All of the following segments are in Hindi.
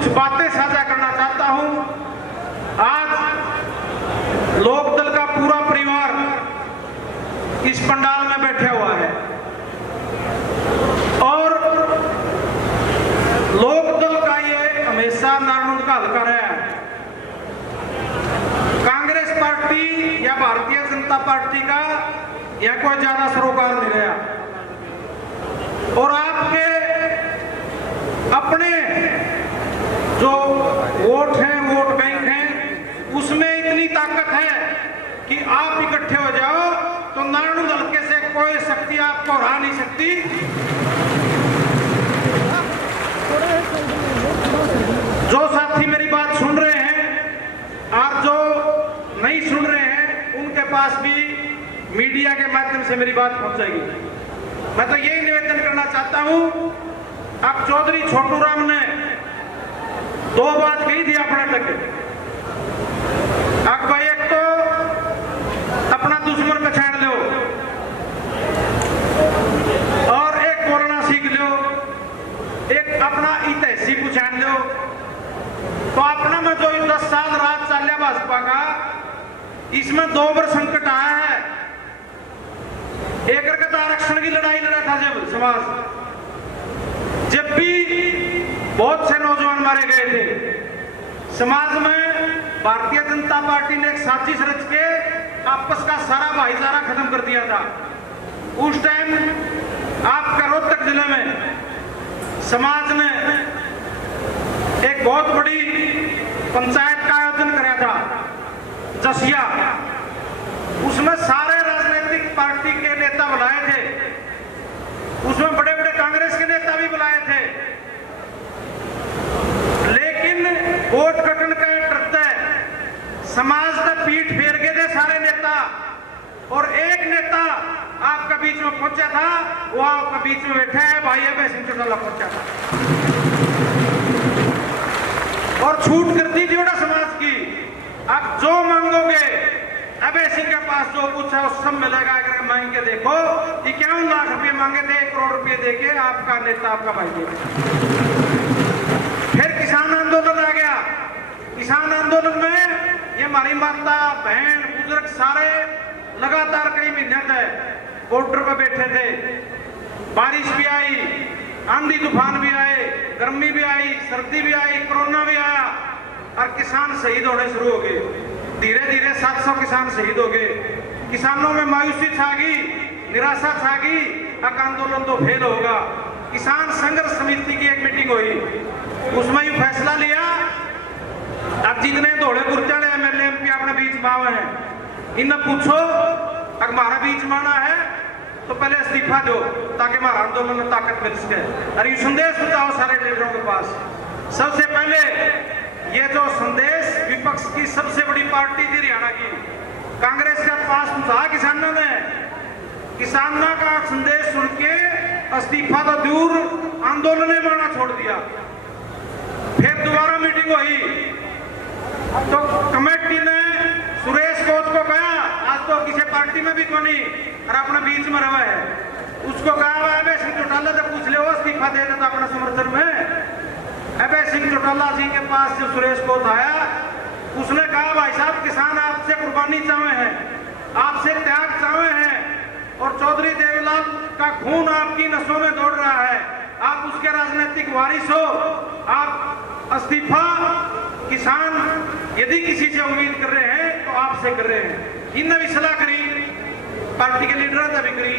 कुछ बातें साझा करना चाहता हूं। आज लोकदल का पूरा परिवार इस पंडाल में बैठा हुआ है और लोकदल का ये हमेशा नारायण का हल्का रहा है। कांग्रेस पार्टी या भारतीय जनता पार्टी का यह कोई ज्यादा सरोकार नहीं रहा और आपके अपने जो वोट हैं, वोट बैंक हैं, उसमें इतनी ताकत है कि आप इकट्ठे हो जाओ तो नारायण हल्के से कोई शक्ति आपको हरा नहीं सकती। जो साथी मेरी बात सुन रहे हैं और जो नहीं सुन रहे हैं उनके पास भी मीडिया के माध्यम से मेरी बात पहुंचेगी। मैं तो यही निवेदन करना चाहता हूं। अब चौधरी छोटू राम ने दो बात कही थी अपने तक। अब भाई एक तो अपना दुश्मन पहचान लो और एक बोलना सीख लो, एक अपना इतिहासी पहचान लो। तो अपना में जो 10 साल राज चालिया भाजपा का, इसमें 2 बार संकट आया है। एक करके तो आरक्षण की लड़ाई लड़ा था जब समाज, जब भी बहुत से नौजवान मारे गए थे समाज में, भारतीय जनता पार्टी ने एक साजिश रच के आपस का सारा भाईचारा खत्म कर दिया था। उस टाइम आपके रोहतक जिले में समाज ने एक बहुत बड़ी पंचायत का आयोजन कराया था, जसिया। उसमें सारे राजनीतिक पार्टी के नेता बुलाए थे, उसमें बड़े बड़े कांग्रेस के नेता भी बुलाए थे, लेकिन वोट कटन का डरते समाज का पीठ फेर गए थे सारे नेता। और एक नेता आपका बीच में पहुंचा था, वो आपका बीच में बैठा है, भाई अभय सिंह चौटाला पहुंचा था और छूट कर दी जोड़ा समाज की। आप जो मांगोगे अभय सिंह के पास जो पूछा उस सब मिलेगा। अगर मांग के देखो, 51 लाख रुपए मांगे थे, 1 करोड़ रुपए देके आपका नेता आपका भाई दे। फिर किसान आंदोलन आ गया। किसान आंदोलन में ये हमारी माता बहन बुजुर्ग सारे लगातार कई महीने तक बॉर्डर पर बैठे थे। बारिश भी आई, आंधी तूफान भी आए, गर्मी भी आई, सर्दी भी आई, कोरोना भी आया और किसान शहीद होने शुरू हो गए। धीरे धीरे 700 किसान शहीद हो गए। किसानों में मायूसी छा गई, निराशा छा गई, अब आंदोलन तो फेल होगा। किसान संघर्ष समिति की एक मीटिंग हुई, उसमें ये फैसला लिया, अब जितने धोड़े गुर्जर एमएलए एमपी अपने बीच में आए हैं, इन्हें पूछो अगर हमारा बीच में आना है तो पहले इस्तीफा दो ताकि हमारा आंदोलन में ताकत मिल सके। और ये संदेश बताओ सारे लीडरों के पास। सबसे पहले ये जो संदेश विपक्ष की सबसे बड़ी पार्टी थी हरियाणा की कांग्रेस के पास था, किसानों ने किसानों का संदेश सुन के इस्तीफा तो दूर आंदोलन में माना छोड़ दिया। फिर दोबारा मीटिंग हुई तो कमेटी ने सुरेश कोच को कहा, आज तो किसी पार्टी में भी कोई नहीं और अपने बीच में रहा है, उसको कहा अभय सिंह चौटाला से पूछ ले, वो इस्तीफा दे देता अपने समर्थन में। अभय सिंह चौटाला जी के पास जो सुरेश कोच आया, उसने कहा भाई साहब किसान आपसे कुर्बानी चाहे हैं, आपसे त्याग चाहे हैं और चौधरी देवीलाल का खून आपकी नसों में दौड़ रहा है, आप उसके राजनीतिक वारिस हो, आप इस्तीफा किसान यदि किसी से उम्मीद कर रहे हैं तो आपसे कर रहे हैं। इनने भी सलाह करी, पार्टी के लीडरों ने भी करी,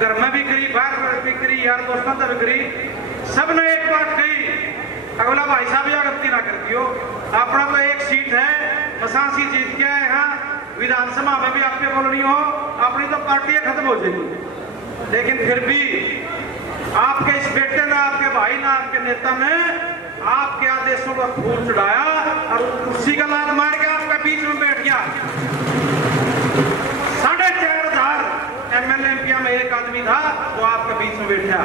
घर में भी करी, बाहर भी करी, यार दोस्तों ने भी करी। सबने एक बात कही, अगला भाई साहब या गलती ना कर दियो, अपना तो एक सीट है, मसासी जीत के आए यहाँ, विधानसभा में भी आपके बोलनी हो, अपनी तो पार्टी खत्म हो जाएगी। लेकिन फिर भी आपके इस बेटे ने, आपके भाई ने, आपके नेता ने आपके आदेशों का खून चढ़ाया और कुर्सी का लात मार के आपके बीच में बैठ गया। 4,500 एमएलए एमपी में एक आदमी था जो आपके बीच में बैठा।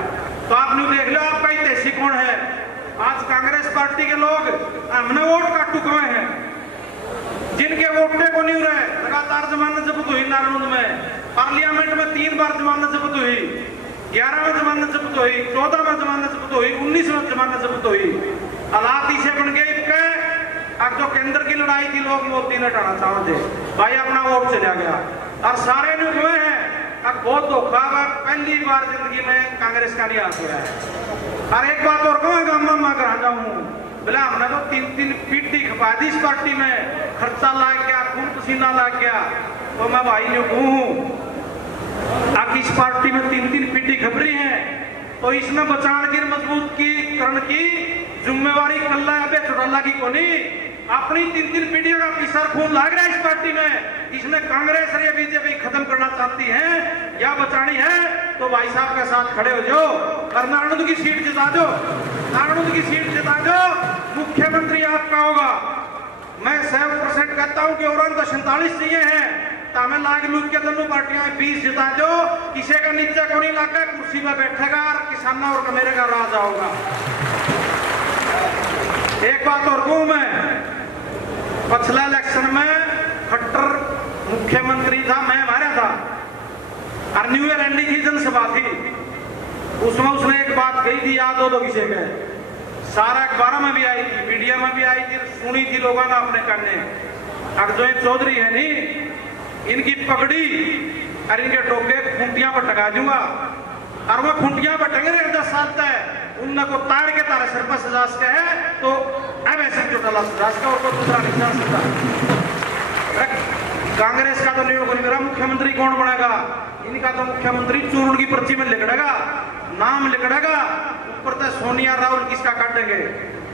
तो आपने देख लो आपका हितैषी कौन है। आज कांग्रेस पार्टी के लोग हमने वोट काट चुके हैं, जिनके वोटे को नहीं रहे, लगातार जमानत जब्त हुई नारायण में, पार्लियामेंट में 3 बार जमानत जब्त हुई, 11 में जमानत जब्त हुई, 14 में जमानत जब्त हुई, 19 में जमानत जब्त हुई। हालात इसे बन गए के अब जो केंद्र की लड़ाई थी लोग मोदी ने हटाना चाहते भाई अपना वोट चला गया और सारे ने हुए हैं। अब बहुत धोखा हुआ, पहली बार जिंदगी में कांग्रेस का नहीं हाथ हुआ है। और एक बात और कहूँगा मैं करा जाऊँ बोला हमने तो 3-3 पीटी खपा दी इस पार्टी में, खर्चा लाग गया, खून पसीना लाग गया। तो मैं भाई ने कहूँ आखिर इस पार्टी में 3-3 पीटी खबरी है तो इसमें बचान की मजबूत की करण की जिम्मेवारी कल्ला अबे चौटाला की कोनी अपनी 3-3 पीढ़ियों का पीछा खून लाग रहा है इस पार्टी में। इसमें कांग्रेस और बीजेपी खत्म करना चाहती है या बचानी है तो भाई साहब के साथ खड़े हो जाओ और नारायण की सीट जिता दो, नारायण की सीट जिता दो, मुख्यमंत्री आपका होगा। मैं 100% कहता हूं कि और तो 47 चाहिए हैं तमें लाग लूट के दोनों पार्टियां 20 जिता दो, किसी का नीचे को नहीं लागा, कुर्सी में बैठेगा और किसानों और मेरे का राज होगा। एक बात और कहूं मैं, पिछले इलेक्शन में खट्टर मुख्यमंत्री था, मैं मारा था और न्यू ईयर एंडी की जनसभा थी, उसमें उसने एक बात कही थी, याद हो तो किसी के सारा अखबारों में भी आई थी, मीडिया में भी आई थी, सुनी थी लोगों ने अपने करने। अब जो चौधरी है नी इनकी पगड़ी और इनके टोके खूंटियां पर टका दूंगा और वो खूंटियां पर टंगे रहे 10 साल तक, उनको ताड़ के तारे सिर पर सजा के है तो अब ऐसे चौटाला सजा का और दूसरा नहीं जा सकता। कांग्रेस का तो नहीं, मेरा मुख्यमंत्री कौन बनेगा, इनका तो मुख्यमंत्री चूर्ण की पर्ची में लिखड़ेगा, नाम लिखड़ेगा, ऊपर तो सोनिया राहुल किसका काटेंगे।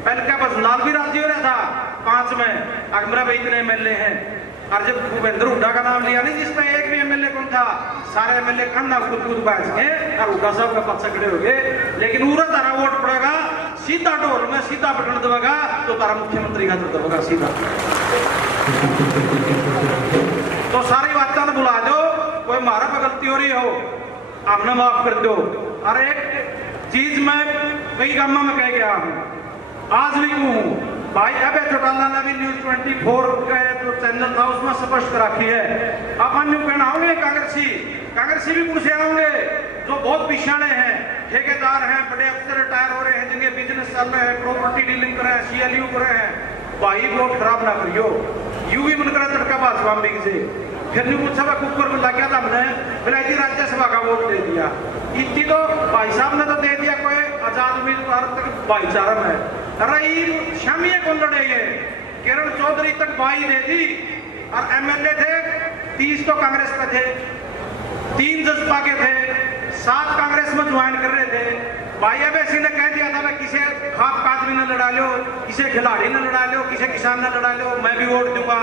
पहले क्या बस लाल भी राजी हो रहा था 5 में, अब मेरा भाई इतने एमएलए हैं और जब भूपेंद्र हुड्डा का नाम लिया नहीं जिसमें एक भी एमएलए कौन था, सारे एमएलए खन्ना खुद बैठ गए और हुड्डा साहब का पक्ष खड़े हो गए। लेकिन पूरा तारा वोट पड़ेगा सीधा ढोल में सीधा बटन दबेगा तो तारा मुख्यमंत्री का तो दबेगा सीधा। तो सारी बातें बुला दो, कोई मारा पर गलती हो रही हो हमने माफ कर दो। और एक चीज मैं कई गामा में कह गया हूं, आज भी कहूं भाई, अबे चौटाला ने भी न्यूज 24 का जो चैनल था उसमें स्पष्ट रखी है, अपन न्यू कहना होंगे कांग्रेसी भी कुछ होंगे जो बहुत पिछाड़े हैं, ठेकेदार हैं, बड़े अफसर रिटायर हो रहे हैं, जिनके बिजनेस चल रहे हैं, प्रॉपर्टी डीलिंग कर रहे हैं, CLU कर रहे हैं, भाई वोट खराब ना करियो। यू भी मन करे तड़का भाजपा में से फिर नहीं पूछा कुकर में लग गया था हमने बिलायती राज्यसभा का वोट दे दिया, इतनी तो भाई साहब ने तो दे दिया, कोई आजाद उम्मीदवार तक भाईचारा में रही शामिया को लड़ेंगे। किरण चौधरी तक 22 दे दी और एमएलए थे 30 तो कांग्रेस पे थे, 3 जसपा के थे, 7 कांग्रेस में ज्वाइन कर रहे थे। भाई अब ऐसी ने कह दिया था मैं किसी खाप आदमी ने लड़ा लो, किसी खिलाड़ी ने लड़ा लो, किसी किसान ने लड़ा लो, मैं भी वोट दूंगा।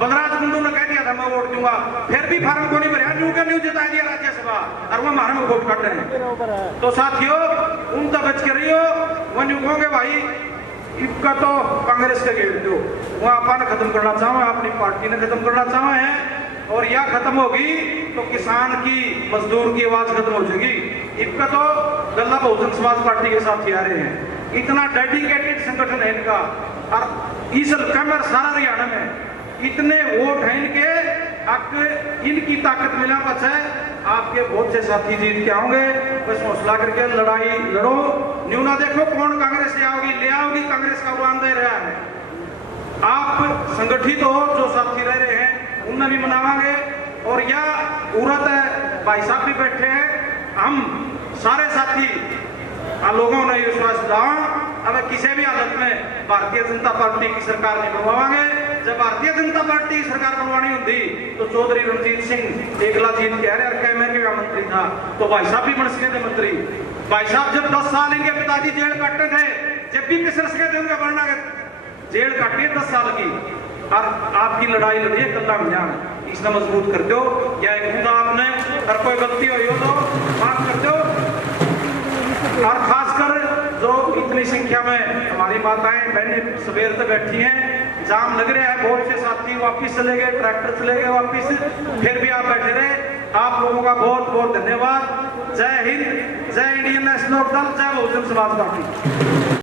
बलराज कुंडू ने कह दिया था मैं वोट दूंगा, फिर भी फार्म को नहीं भरा, न्यू जिता दिया राज्यसभा और वो हमारे में वोट काट रहे हैं। तो साथियों उन तक बच कर रही हो, वो न्यू कहोगे भाई इनका तो कांग्रेस के गेट दो, वो आपा ने खत्म करना चाहो, अपनी पार्टी ने खत्म करना चाहो है, और यह खत्म होगी तो किसान की मजदूर की आवाज खत्म हो जाएगी। इनका तो गल्ला बहुजन समाज पार्टी के साथ ही आ रहे हैं, इतना डेडिकेटेड संगठन है इनका और इस हल्का में सारा हरियाणा में इतने वोट हैं इनके, इनकी ताकत मिला बस है, आपके बहुत से साथी जीत के आओगे, बस हौसला करके लड़ाई लड़ो, न्यू ना देखो कौन कांग्रेस से आओगी, ले आओगी कांग्रेस का उड़ान दे रहा है। आप संगठित हो, जो साथी रह रहे हैं उन्हें भी मनावांगे और यह उड़त है, भाई साहब भी बैठे हैं, हम सारे साथी लोगों ने विश्वास दिलाओ, अब किसी भी हालत में भारतीय जनता पार्टी की सरकार नहीं बनवाएंगे। जब भारतीय जनता पार्टी की सरकार बनवानी होती तो चौधरी रणजीत सिंह एकला जीत के महंगे का मंत्री था, तो भाई साहब भी बन सके थे मंत्री। भाई साहब जब 10 साल इनके पिताजी जेल काटते थे, जब भी पिसर सके थे उनका बनना जेल काटी 10 साल की, और आपकी लड़ाई लड़ी है कल्ला मिजान, इसने मजबूत कर दो, या एक खुदा आपने और कोई गलती हुई हो तो माफ कर दो। और खासकर जो इतनी संख्या में हमारी माताएं बहनें सवेर तक बैठी हैं, जाम लग रहा है, बहुत से साथी वापिस चले गए, ट्रैक्टर चले गए वापिस, फिर भी आप बैठे रहे, आप लोगों का बहुत बहुत धन्यवाद। जय हिंद, जय इंडियन नेशनल दल, जय बहुजन समाज पार्टी।